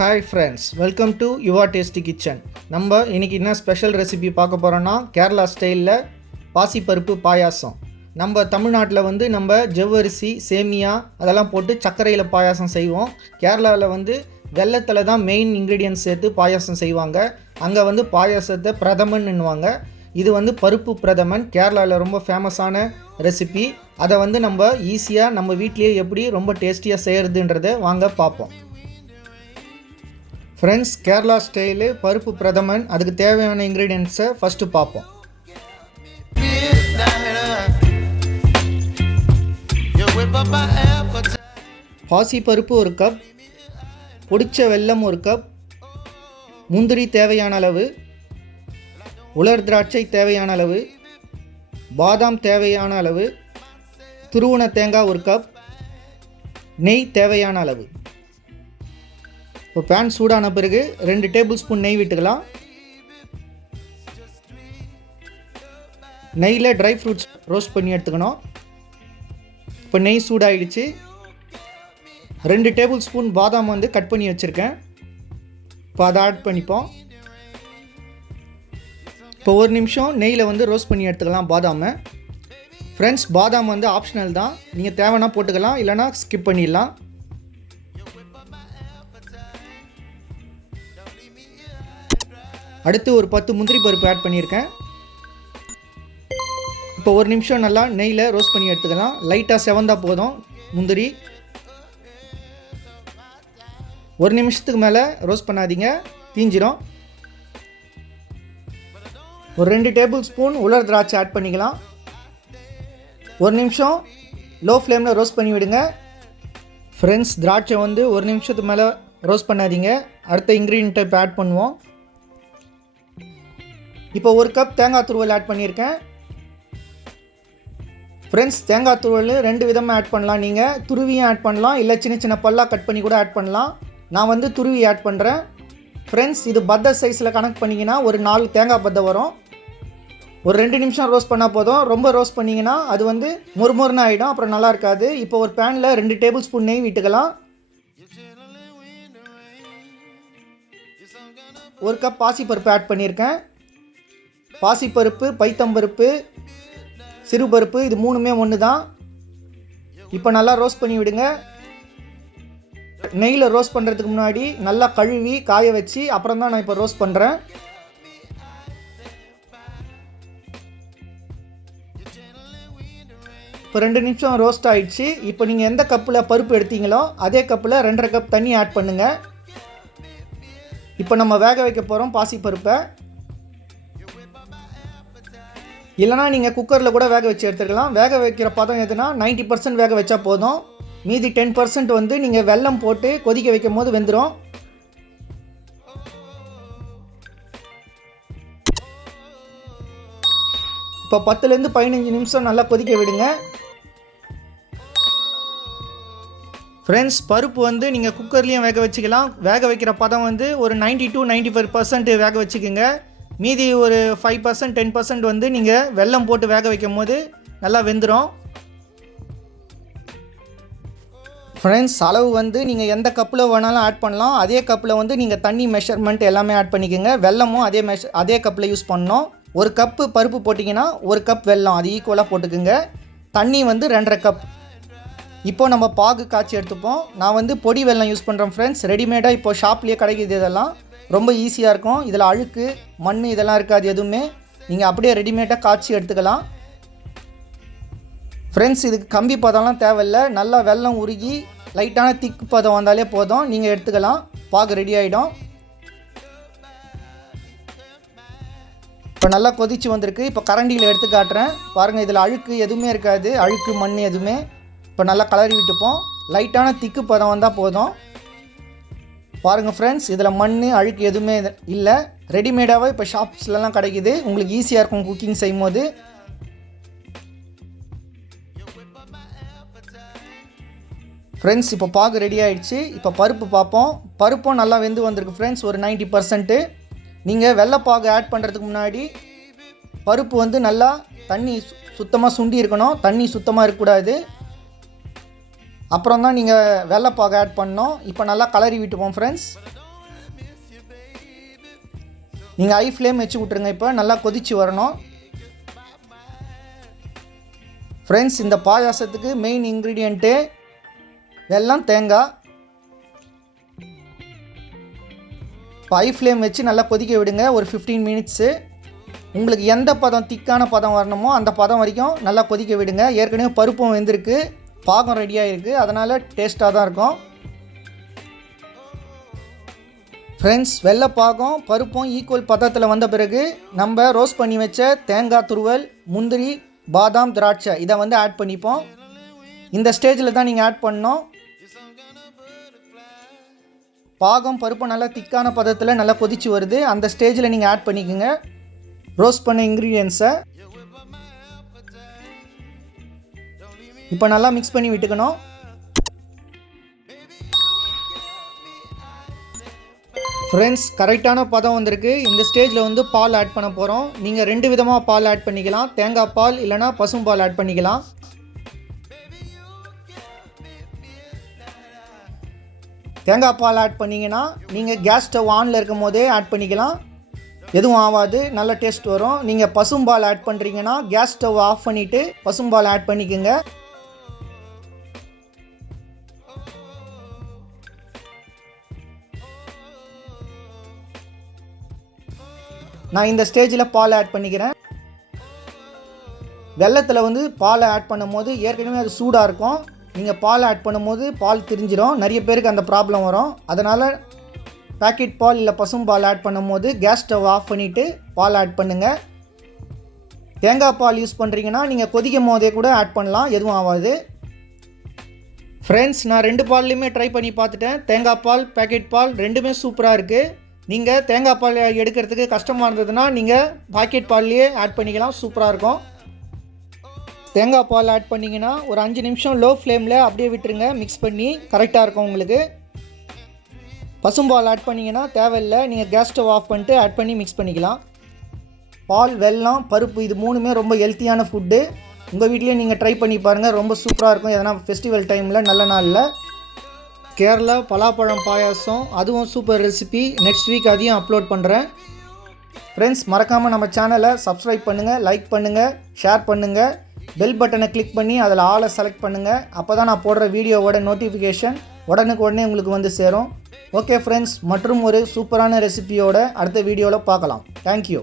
Hi friends, welcome to Yuva Tasty Kitchen. நம்ம இன்னைக்கு என்ன ஸ்பெஷல் ரெசிபி பார்க்க போகிறோன்னா கேரளா ஸ்டைலில் பாசி பருப்பு பாயாசம். நம்ம தமிழ்நாட்டில் நம்ம ஜவ்வரிசி சேமியா அதெல்லாம் போட்டு சர்க்கரையில் பாயாசம் செய்வோம். கேரளாவில் வெள்ளத்தில் தான் மெயின் இன்க்ரீடியன்ஸ் சேர்த்து பாயாசம் செய்வாங்க. அங்கே பாயாசத்தை பிரதமன்னுவாங்க. இது பருப்பு பிரதமன் கேரளாவில் ரொம்ப ஃபேமஸான ரெசிபி. அதை நம்ம ஈஸியாக நம்ம வீட்லேயே எப்படி ரொம்ப டேஸ்டியாக செய்கிறதுன்றதை வாங்க பார்ப்போம். ஃப்ரெண்ட்ஸ், கேரளா ஸ்டைலு பருப்பு பிரதமன், அதுக்கு தேவையான இன்க்ரீடியன்ட்ஸை ஃபஸ்ட்டு பார்ப்போம். பாசி பருப்பு 1 கப், பொடிச்ச வெல்லம் 1 கப், முந்திரி தேவையான அளவு, உலர் திராட்சை தேவையான அளவு, பாதாம் தேவையான அளவு, துருவன தேங்காய் 1 கப், நெய் தேவையான அளவு. இப்போ பேன் சூடான பிறகு 2 டேபிள் ஸ்பூன் நெய் விட்டுக்கலாம். நெய்யில் ட்ரை ஃப்ரூட்ஸ் ரோஸ்ட் பண்ணி எடுத்துக்கணும். இப்போ நெய் சூடாகிடுச்சு. 2 டேபிள் ஸ்பூன் பாதாம் கட் பண்ணி வச்சுருக்கேன். இப்போ அதை ஆட் பண்ணிப்போம். இப்போ 1 நிமிஷம் நெய்யில் ரோஸ்ட் பண்ணி எடுத்துக்கலாம் பாதாமை. ஃப்ரெண்ட்ஸ், பாதாம் ஆப்ஷனல் தான், நீங்கள் தேவைன்னா போட்டுக்கலாம், இல்லைனா ஸ்கிப் பண்ணிடலாம். அடுத்து ஒரு 10 முந்திரி பருப்பு ஆட் பண்ணியிருக்கேன். இப்போ 1 நிமிஷம் நல்லா நெய்யில் ரோஸ்ட் பண்ணி எடுத்துக்கலாம். லைட்டாக செவந்தா போதும் முந்திரி. 1 நிமிஷத்துக்கு மேலே ரோஸ்ட் பண்ணாதீங்க, தீஞ்சிரும். ஒரு 2 டேபிள் ஸ்பூன் உலர் திராட்சை ஆட் பண்ணிக்கலாம். 1 நிமிஷம் லோ ஃப்ளேமில் ரோஸ்ட் பண்ணி விடுங்க. ஃப்ரெண்ட்ஸ், திராட்சை 1 நிமிஷத்துக்கு மேலே ரோஸ்ட் பண்ணாதீங்க. அடுத்த இன்க்ரீடியண்ட்டை இப்போ ஆட் பண்ணுவோம். இப்போ 1 கப் தேங்காய் துருவல் ஆட் பண்ணியிருக்கேன். ஃப்ரெண்ட்ஸ், தேங்காய் துருவல் 2 விதமாக ஆட் பண்ணலாம். நீங்கள் துருவியும் ஆட் பண்ணலாம், இல்லை சின்ன சின்ன பல்லாக கட் பண்ணி கூட ஆட் பண்ணலாம். நான் துருவி ஆட் பண்ணுறேன். ஃப்ரெண்ட்ஸ், இது பத்தை சைஸில் கனெக்ட் பண்ணிங்கன்னா ஒரு 4 தேங்காய் பத்தை வரும். ஒரு 2 நிமிஷம் ரோஸ்ட் பண்ணால் போதும். ரொம்ப ரோஸ்ட் பண்ணிங்கன்னா அது மொறுமொறுன்னு ஆகிடும், அப்புறம் நல்லா இருக்காது. இப்போ ஒரு பேனில் 2 டேபிள் ஸ்பூன் நெய் விட்டுக்கலாம். 1 கப் பாசிப்பருப்பு ஆட் பண்ணியிருக்கேன். பாசிப்பருப்பு, பைத்தம்பருப்பு, சிறுபருப்பு, இது 3மே ஒன்று தான். இப்போ நல்லா ரோஸ்ட் பண்ணி விடுங்க. நெய்யில் ரோஸ்ட் பண்ணுறதுக்கு முன்னாடி நல்லா கழுவி காய வச்சு அப்புறம் தான் நான் இப்போ ரோஸ்ட் பண்ணுறேன். இப்போ 2 நிமிஷம் ரோஸ்ட் ஆகிடுச்சு. இப்போ நீங்கள் எந்த கப்பில் பருப்பு எடுத்தீங்களோ அதே கப்பில் 2.5 கப் தண்ணி ஆட் பண்ணுங்கள். இப்போ நம்ம வேக வைக்க போகிறோம் பாசிப்பருப்பை. இல்லைனா நீங்கள் குக்கரில் கூட வேக வச்சு எடுத்துக்கலாம். வேக வைக்கிற பதம் எதுனா 90% வேக வச்சா போதும். மீதி 10% நீங்கள் வெல்லம் போட்டு கொதிக்க வைக்கும் போது வெந்துடும். இப்போ 10லேருந்து 15 நிமிஷம் நல்லா கொதிக்க விடுங்க. ஃப்ரெண்ட்ஸ், பருப்பு நீங்கள் குக்கர்லேயும் வேக வச்சுக்கலாம். வேக வைக்கிற பதம் ஒரு 90 to 95% வேக வச்சுக்கோங்க. மீதி ஒரு 5% 10% நீங்கள் வெல்லம் போட்டு வேக வைக்கும் போது நல்லா வெந்துடும். ஃப்ரெண்ட்ஸ், அளவு நீங்கள் எந்த கப்பில் வேணாலும் ஆட் பண்ணலாம். அதே கப்பில் நீங்கள் தண்ணி மெஷர்மெண்ட் எல்லாமே ஆட் பண்ணிக்கோங்க. வெல்லமும் அதே கப்பில் யூஸ் பண்ணணும். 1 கப்பு பருப்பு போட்டிங்கன்னா 1 கப் வெல்லம், அது ஈக்குவலாக போட்டுக்குங்க. தண்ணி 2.5 கப். இப்போது நம்ம பாகு காய்ச்சி எடுத்துப்போம். நான் பொடி வெல்லம் யூஸ் பண்ணுறேன். ஃப்ரெண்ட்ஸ், ரெடிமேடாக இப்போ ஷாப்லேயே கிடைக்கிது. இதெல்லாம் ரொம்ப ஈஸியாக இருக்கும். இதில் அழுக்கு மண் இதெல்லாம் இருக்காது எதுவுமே. நீங்கள் அப்படியே ரெடிமேடாக காய்ச்சி எடுத்துக்கலாம். ஃப்ரெண்ட்ஸ், இதுக்கு கம்பி பதம்லாம் தேவையில்லை. நல்லா வெல்லம் உருகி லைட்டான திக்கு பதம் வந்தாலே போதும், நீங்கள் எடுத்துக்கலாம். பாகு ரெடி ஆகிடும். இப்போ நல்லா கொதிச்சு வந்திருக்கு. இப்போ கரண்டியில் எடுத்து காட்டுறேன் பாருங்கள். இதில் அழுக்கு எதுவுமே இருக்காது, அழுக்கு மண் எதுவுமே. இப்போ நல்லா கலரி விட்டுப்போம். லைட்டான திக்கு பதம் வந்தால் போதும். பாருங்கள் ஃப்ரெண்ட்ஸ், இதில் மண் அழுக்கு எதுவுமே இல்லை. ரெடிமேடாகவே இப்போ ஷாப்ஸ்லலாம் கிடைக்கிது. உங்களுக்கு ஈஸியாக இருக்கும் குக்கிங் செய்யும் போது. ஃப்ரெண்ட்ஸ், இப்போ பாகு ரெடி ஆகிடுச்சு. இப்போ பருப்பு பார்ப்போம். பருப்பும் நல்லா வெந்து வந்திருக்கு ஃப்ரெண்ட்ஸ், ஒரு 90%. நீங்கள் வெள்ளைப்பாகு ஆட் பண்ணுறதுக்கு முன்னாடி பருப்பு நல்லா தண்ணி சுத்தமாக சுண்டி இருக்கணும். தண்ணி சுத்தமாக இருக்கக்கூடாது. அப்புறம் தான் நீங்கள் வெள்ளைப்பாகு ஆட் பண்ணணும். இப்போ நல்லா கலரி விட்டுப்போம் ஃப்ரெண்ட்ஸ். நீங்கள் ஹை ஃப்ளேம் வச்சு விட்ருங்க. இப்போ நல்லா கொதித்து வரணும். ஃப்ரெண்ட்ஸ், இந்த பாயாசத்துக்கு மெயின் இன்க்ரீடியண்ட்டு வெல்லம், தேங்காய். இப்போ ஹை ஃப்ளேம் வச்சு நல்லா கொதிக்க விடுங்க ஒரு 15 மினிட்ஸு. உங்களுக்கு எந்த பதம் திக்கான பதம் வரணுமோ அந்த பதம் வரைக்கும் நல்லா கொதிக்க விடுங்க. ஏற்கனவே பருப்பும் வெந்திருக்கு, பாகம் ரெடியாக இருக்குது, அதனால் டேஸ்ட்டாக தான் இருக்கும். ஃப்ரெண்ட்ஸ், வெள்ளை பாகம் பருப்பும் ஈக்குவல் பதத்தில் வந்த பிறகு நம்ம ரோஸ்ட் பண்ணி வச்ச தேங்காய் துருவல், முந்திரி, பாதாம், திராட்சை இதை வந்து ஆட் பண்ணிப்போம். இந்த ஸ்டேஜில் தான் நீங்கள் ஆட் பண்ணணும். பாகம் பருப்பு நல்லா திக்கான பதத்தில் நல்லா கொதிச்சு வருது. அந்த ஸ்டேஜில் நீங்கள் ஆட் பண்ணிக்கோங்க ரோஸ்ட் பண்ண இன்க்ரீடியன்ஸை. இப்போ நல்லா மிக்ஸ் பண்ணி விட்டுக்கணும். ஃப்ரெண்ட்ஸ், கரெக்டான பதம் வந்திருக்கு. இந்த ஸ்டேஜில் வந்து பால் ஆட் பண்ண போகிறோம். நீங்கள் 2 விதமாக பால் ஆட் பண்ணிக்கலாம். தேங்காய் பால் இல்லைனா பசும்பால் ஆட் பண்ணிக்கலாம். தேங்காய் பால் ஆட் பண்ணிங்கன்னா நீங்கள் கேஸ் ஸ்டவ் ஆனில் இருக்கும் போதே ஆட் பண்ணிக்கலாம், எதுவும் ஆகாது, நல்ல டேஸ்ட் வரும். நீங்கள் பசும்பால் ஆட் பண்ணுறீங்கன்னா கேஸ் ஸ்டவ் ஆஃப் பண்ணிவிட்டு பசும்பால் ஆட் பண்ணிக்கோங்க. நான் இந்த ஸ்டேஜில் பால் ஆட் பண்ணிக்கிறேன். வெல்லத்தில் வந்து பாலை ஆட் பண்ணும் போது ஏற்கனவே அது சூடாக இருக்கும். நீங்கள் பால் ஆட் பண்ணும்போது பால் திரிஞ்சிடும். நிறைய பேருக்கு அந்த ப்ராப்ளம் வரும். அதனால் பேக்கெட் பால் இல்லை பசும்பால் ஆட் பண்ணும்போது கேஸ் ஸ்டவ் ஆஃப் பண்ணிவிட்டு பால் ஆட் பண்ணுங்கள். தேங்காய் பால் யூஸ் பண்ணுறீங்கன்னா நீங்கள் கொதிக்கும் போதே கூட ஆட் பண்ணலாம், எதுவும் ஆகாது. ஃப்ரெண்ட்ஸ், நான் 2 பால்லையுமே ட்ரை பண்ணி பார்த்துட்டேன். தேங்காய் பால், பேக்கெட் பால் ரெண்டுமே சூப்பராக இருக்குது. நீங்கள் தேங்காய் பால் எடுக்கிறதுக்கு கஷ்டமாக இருந்ததுன்னா நீங்கள் பாக்கெட் பால்லையே ஆட் பண்ணிக்கலாம், சூப்பராக இருக்கும். தேங்காய் பால் ஆட் பண்ணிங்கன்னா ஒரு 5 நிமிஷம் லோ ஃப்ளேமில் அப்படியே விட்டுருங்க, மிக்ஸ் பண்ணி கரெக்டாக இருக்கும் உங்களுக்கு. பசும்பால் ஆட் பண்ணிங்கன்னா தேவையில்லை, நீங்கள் கேஸ் ஸ்டவ் ஆஃப் பண்ணிட்டு ஆட் பண்ணி மிக்ஸ் பண்ணிக்கலாம். பால், வெல்லம், பருப்பு இது 3மே ரொம்ப ஹெல்த்தியான ஃபுட்டு. உங்கள் வீட்லேயே நீங்கள் ட்ரை பண்ணி பாருங்கள், ரொம்ப சூப்பராக இருக்கும். எதனா ஃபெஸ்டிவல் டைமில், நல்ல நாளில். கேரளா பலாப்பழம் பாயாசம், அதுவும் சூப்பர் ரெசிபி. நெக்ஸ்ட் வீக் அதையும் அப்லோட் பண்ணுறேன். ஃப்ரெண்ட்ஸ், மறக்காமல் நம்ம சேனலை சப்ஸ்கிரைப் பண்ணுங்கள், லைக் பண்ணுங்கள், ஷேர் பண்ணுங்கள், பெல் பட்டனை கிளிக் பண்ணி அதில் ஆளை செலக்ட் பண்ணுங்கள். அப்போ தான் நான் போடுற வீடியோவோட நோட்டிஃபிகேஷன் உடனே உங்களுக்கு வந்து சேரும். ஓகே ஃப்ரெண்ட்ஸ், மற்றும் ஒரு சூப்பரான ரெசிபியோட அடுத்த வீடியோவில் பார்க்கலாம். தேங்க்யூ.